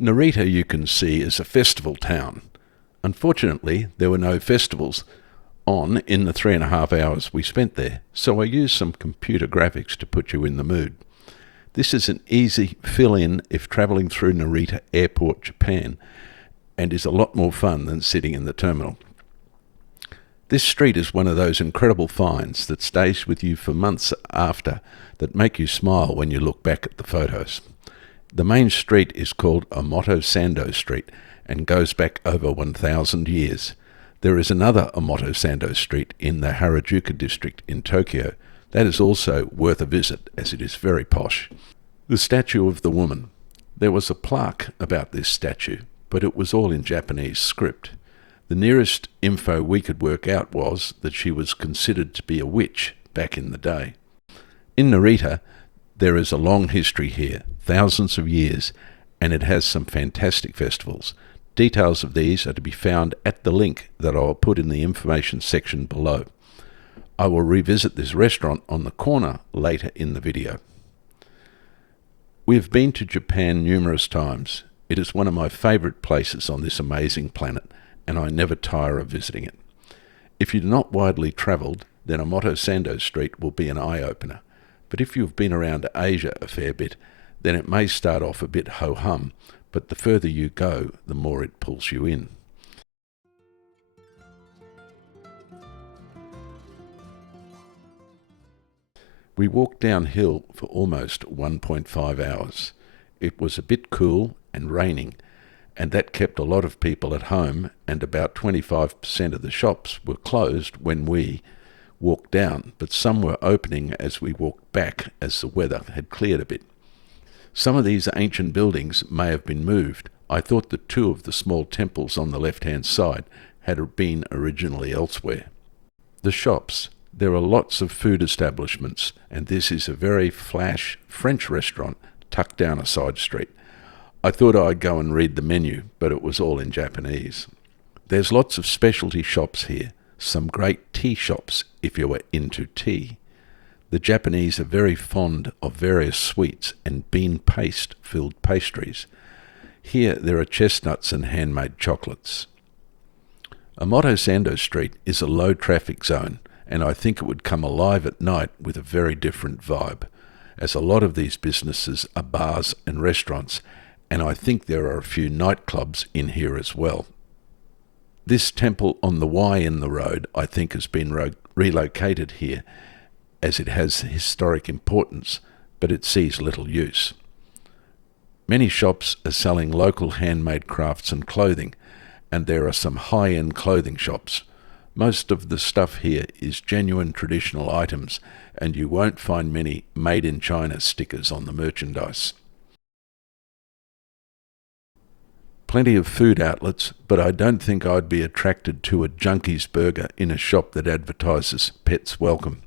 Narita, you can see, is a festival town. Unfortunately, there were no festivals on in the 3.5 hours we spent there, so I used some computer graphics to put you in the mood. This is an easy fill-in if travelling through Narita Airport, Japan, and is a lot more fun than sitting in the terminal. This street is one of those incredible finds that stays with you for months after, that make you smile when you look back at the photos. The main street is called Omotesando Street and goes back over 1,000 years. There is another Omotesando Street in the Harajuku district in Tokyo. That is also worth a visit, as it is very posh. The statue of the woman. There was a plaque about this statue, but it was all in Japanese script. The nearest info we could work out was that she was considered to be a witch back in the day. In Narita, there is a long history here, thousands of years, and it has some fantastic festivals. Details of these are to be found at the link that I'll put in the information section below. I will revisit this restaurant on the corner later in the video. We have been to Japan numerous times. It is one of my favourite places on this amazing planet, and I never tire of visiting it. If you're not widely travelled, then Omotesando Street will be an eye-opener. But if you've been around Asia a fair bit, then it may start off a bit ho-hum, but the further you go, the more it pulls you in. We walked downhill for almost 1.5 hours. It was a bit cool and raining, and that kept a lot of people at home, and about 25% of the shops were closed when we walked down, but some were opening as we walked back as the weather had cleared a bit. Some of these ancient buildings may have been moved. I thought that two of the small temples on the left-hand side had been originally elsewhere. The shops. There are lots of food establishments, and this is a very flash French restaurant tucked down a side street. I thought I'd go and read the menu, but it was all in Japanese. There's lots of specialty shops here, some great tea shops if you are into tea. The Japanese are very fond of various sweets and bean paste-filled pastries. Here there are chestnuts and handmade chocolates. Omotesando Street is a low-traffic zone, and I think it would come alive at night with a very different vibe, as a lot of these businesses are bars and restaurants, and I think there are a few nightclubs in here as well. This temple on the Y in the road, I think, has been relocated here, as it has historic importance, but it sees little use. Many shops are selling local handmade crafts and clothing, and there are some high-end clothing shops. Most of the stuff here is genuine traditional items, and you won't find many Made in China stickers on the merchandise. Plenty of food outlets, but I don't think I'd be attracted to a junkie's burger in a shop that advertises pets welcome.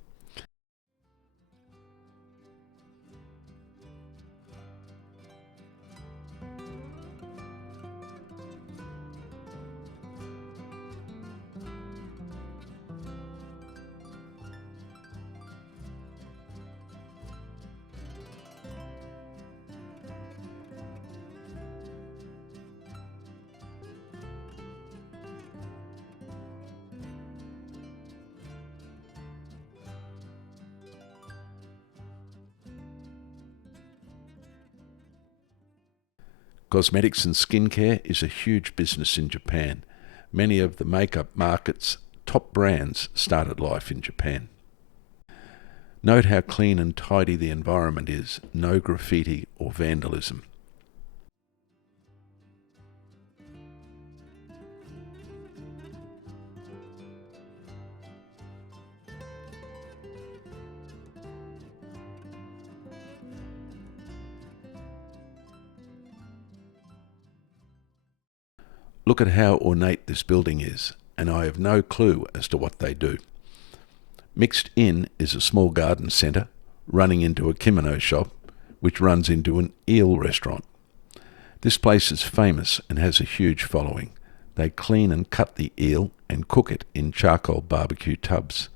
Cosmetics and skincare is a huge business in Japan. Many of the makeup market's top brands started life in Japan. Note how clean and tidy the environment is, no graffiti or vandalism. Look at how ornate this building is, and I have no clue as to what they do. Mixed in is a small garden centre, running into a kimono shop, which runs into an eel restaurant. This place is famous and has a huge following. They clean and cut the eel and cook it in charcoal barbecue tubs.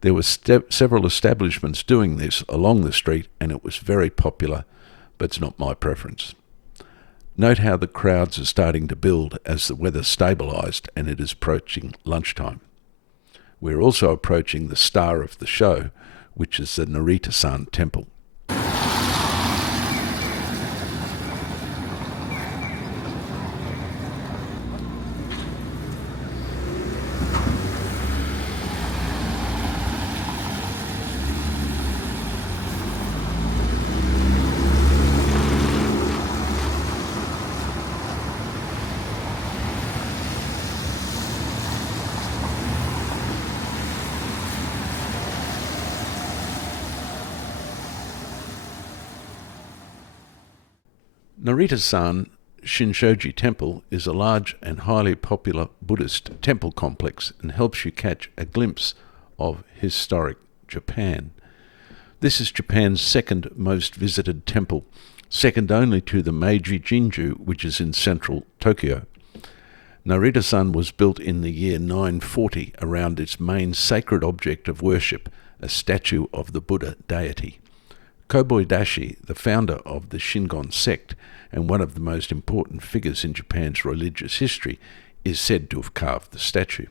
There were several establishments doing this along the street, and it was very popular, but it's not my preference. Note how the crowds are starting to build as the weather stabilised and it is approaching lunchtime. We're also approaching the star of the show, which is the Narita-san temple. Narita-san Shinshoji Temple is a large and highly popular Buddhist temple complex and helps you catch a glimpse of historic Japan. This is Japan's second most visited temple, second only to the Meiji Jinju, which is in central Tokyo. Narita-san was built in the year 940 around its main sacred object of worship, a statue of the Buddha deity. Koboi Dashi, the founder of the Shingon sect and one of the most important figures in Japan's religious history, is said to have carved the statue.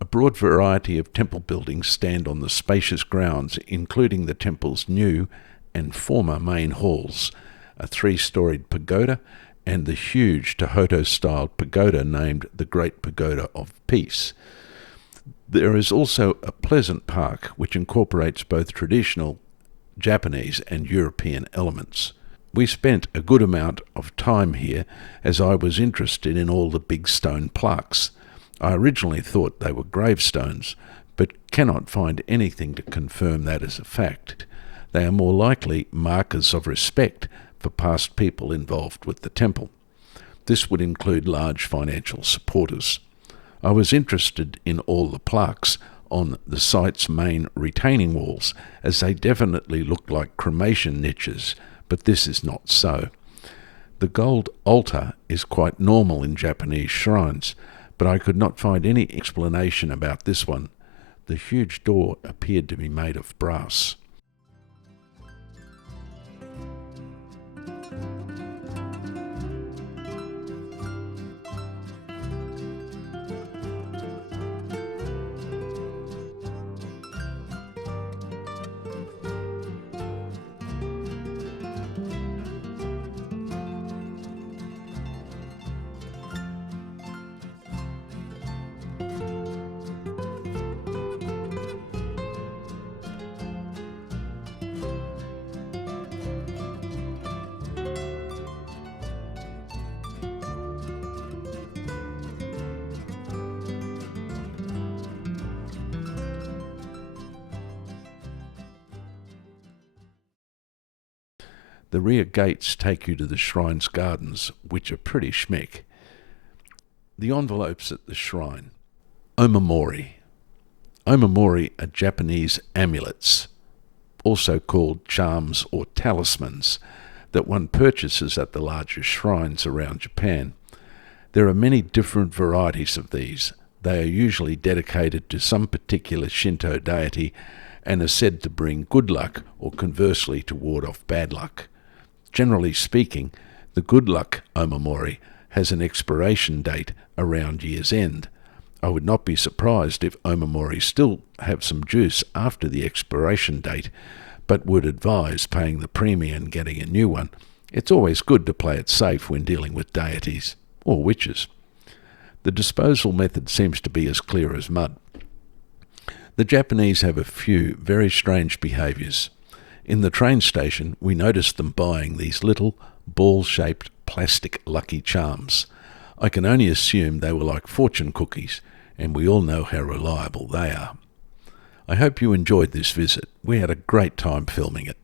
A broad variety of temple buildings stand on the spacious grounds, including the temple's new and former main halls, a 3-storied pagoda, and the huge Tohoto-styled pagoda named the Great Pagoda of Peace. There is also a pleasant park which incorporates both traditional Japanese and European elements. We spent a good amount of time here as I was interested in all the big stone plaques. I originally thought they were gravestones, but cannot find anything to confirm that as a fact. They are more likely markers of respect for past people involved with the temple. This would include large financial supporters. I was interested in all the plaques on the site's main retaining walls, as they definitely look like cremation niches, but this is not so. The gold altar is quite normal in Japanese shrines, but I could not find any explanation about this one. The huge door appeared to be made of brass. The rear gates take you to the shrine's gardens, which are pretty schmick. The envelopes at the shrine. Omamori. Omamori are Japanese amulets, also called charms or talismans, that one purchases at the larger shrines around Japan. There are many different varieties of these. They are usually dedicated to some particular Shinto deity and are said to bring good luck or conversely to ward off bad luck. Generally speaking, the good luck omamori has an expiration date around year's end. I would not be surprised if omamori still have some juice after the expiration date, but would advise paying the premium and getting a new one. It's always good to play it safe when dealing with deities, or witches. The disposal method seems to be as clear as mud. The Japanese have a few very strange behaviours. In the train station, we noticed them buying these little ball-shaped plastic Lucky Charms. I can only assume they were like fortune cookies, and we all know how reliable they are. I hope you enjoyed this visit. We had a great time filming it.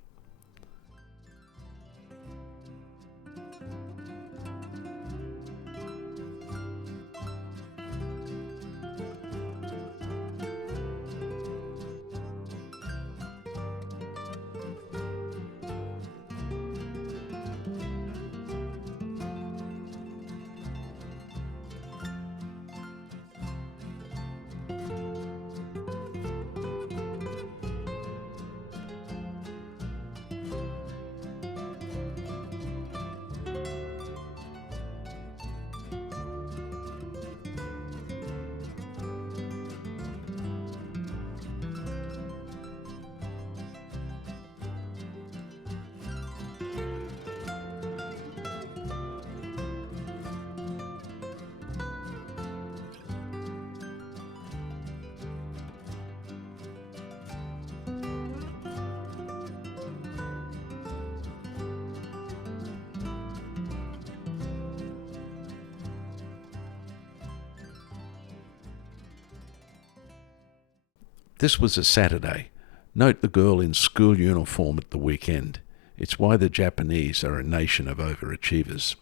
This was a Saturday. Note the girl in school uniform at the weekend. It's why the Japanese are a nation of overachievers.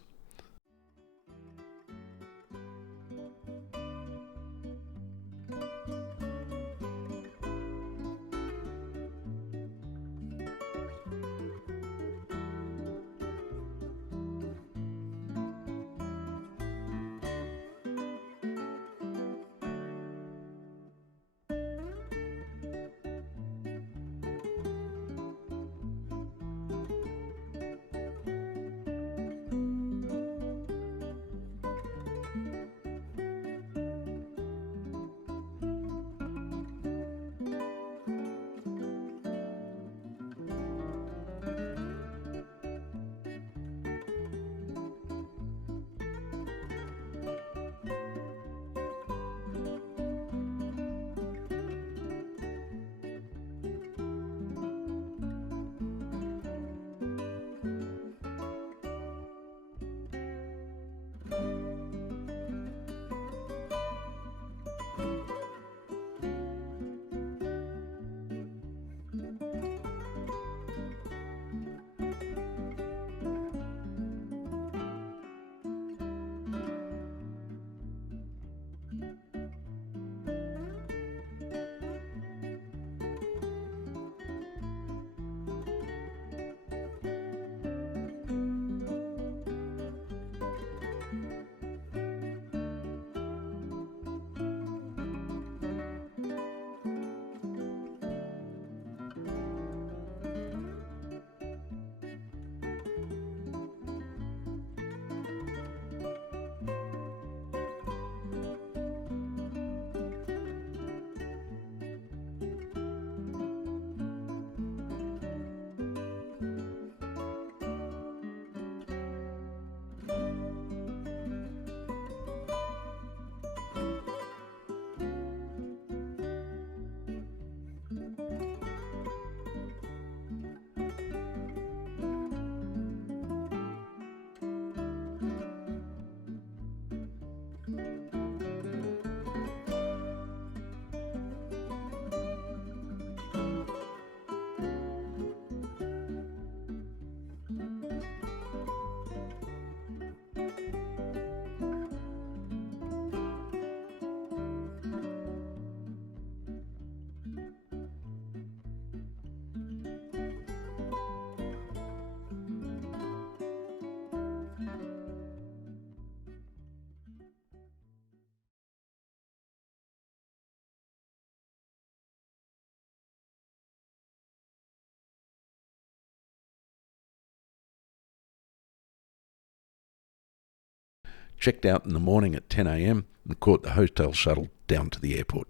Checked out in the morning at 10 a.m. and caught the hotel shuttle down to the airport.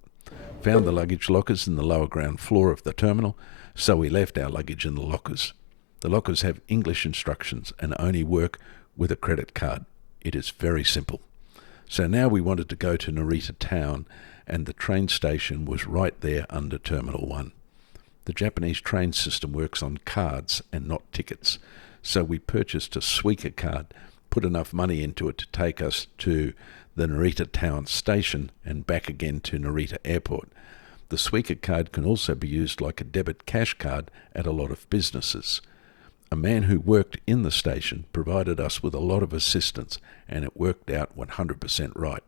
Found the luggage lockers in the lower ground floor of the terminal, so we left our luggage in the lockers. The lockers have English instructions and only work with a credit card. It is very simple. So now we wanted to go to Narita town, and the train station was right there under Terminal 1. The Japanese train system works on cards and not tickets, so we purchased a Suica card, put enough money into it to take us to the Narita town station and back again to Narita airport. The Suica card can also be used like a debit cash card at a lot of businesses. A man who worked in the station provided us with a lot of assistance, and it worked out 100% right.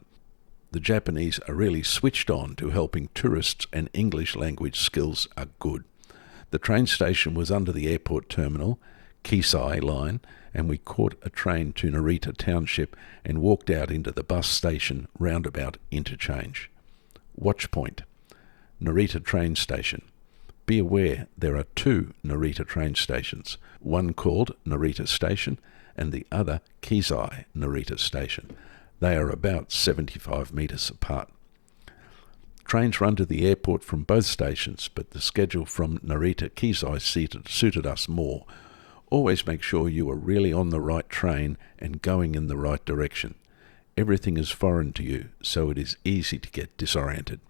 The Japanese are really switched on to helping tourists, and English language skills are good. The train station was under the airport terminal, Kisei line, and we caught a train to Narita Township and walked out into the bus station roundabout interchange. Watch point: Narita train station. Be aware there are two Narita train stations, one called Narita Station and the other Kisei Narita Station. They are about 75 metres apart. Trains run to the airport from both stations, but the schedule from Narita Kisei suited us more. Always make sure you are really on the right train and going in the right direction. Everything is foreign to you, so it is easy to get disoriented.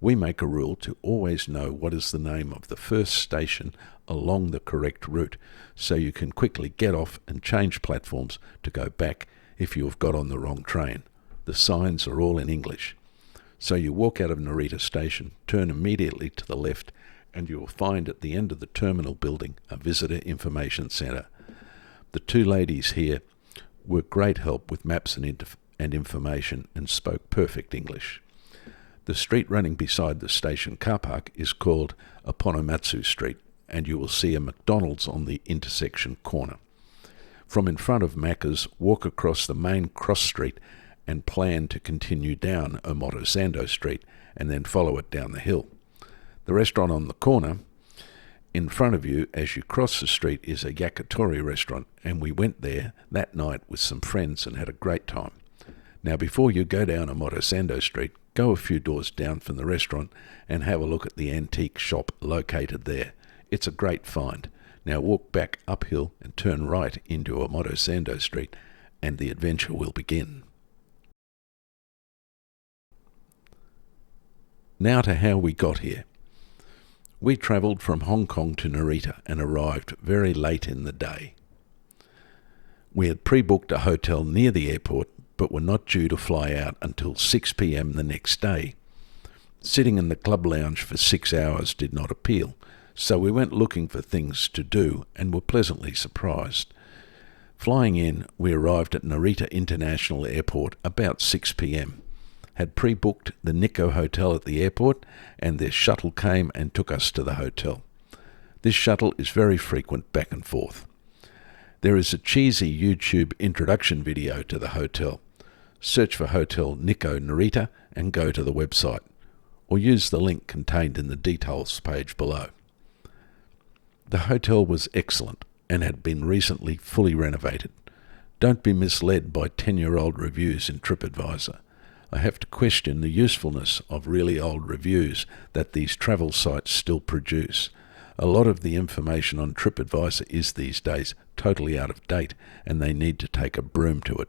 We make a rule to always know what is the name of the first station along the correct route, so you can quickly get off and change platforms to go back if you have got on the wrong train. The signs are all in English. So you walk out of Narita station, turn immediately to the left, and you will find at the end of the terminal building a visitor information centre. The two ladies here were great help with maps and information and spoke perfect English. The street running beside the station car park is called Okonomatsu Street, and you will see a McDonald's on the intersection corner. From in front of Macca's, walk across the main cross street and plan to continue down Omotesando Street and then follow it down the hill. The restaurant on the corner in front of you as you cross the street is a yakitori restaurant, and we went there that night with some friends and had a great time. Now, before you go down Omotesando Street, go a few doors down from the restaurant and have a look at the antique shop located there. It's a great find. Now walk back uphill and turn right into Omotesando Street, and the adventure will begin. Now to how we got here. We travelled from Hong Kong to Narita and arrived very late in the day. We had pre-booked a hotel near the airport, but were not due to fly out until 6 p.m. the next day. Sitting in the club lounge for 6 hours did not appeal, so we went looking for things to do and were pleasantly surprised. Flying in, we arrived at Narita International Airport about 6 p.m, had pre-booked the Nikko Hotel at the airport, and their shuttle came and took us to the hotel. This shuttle is very frequent back and forth. There is a cheesy YouTube introduction video to the hotel. Search for Hotel Nikko Narita and go to the website, or use the link contained in the details page below. The hotel was excellent and had been recently fully renovated. Don't be misled by 10-year-old reviews in TripAdvisor. I have to question the usefulness of really old reviews that these travel sites still produce. A lot of the information on TripAdvisor is these days totally out of date, and they need to take a broom to it.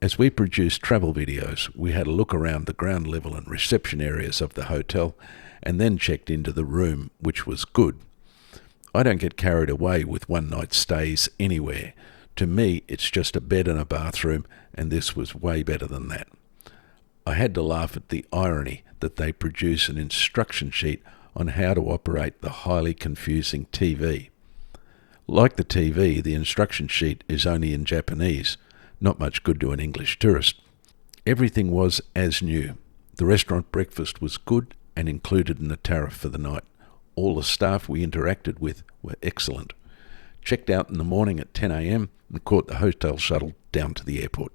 As we produced travel videos, we had a look around the ground level and reception areas of the hotel, and then checked into the room, which was good. I don't get carried away with one-night stays anywhere. To me, it's just a bed and a bathroom, and this was way better than that. I had to laugh at the irony that they produce an instruction sheet on how to operate the highly confusing TV. Like the TV, the instruction sheet is only in Japanese, not much good to an English tourist. Everything was as new. The restaurant breakfast was good and included in the tariff for the night. All the staff we interacted with were excellent. Checked out in the morning at 10 a.m. and caught the hotel shuttle down to the airport.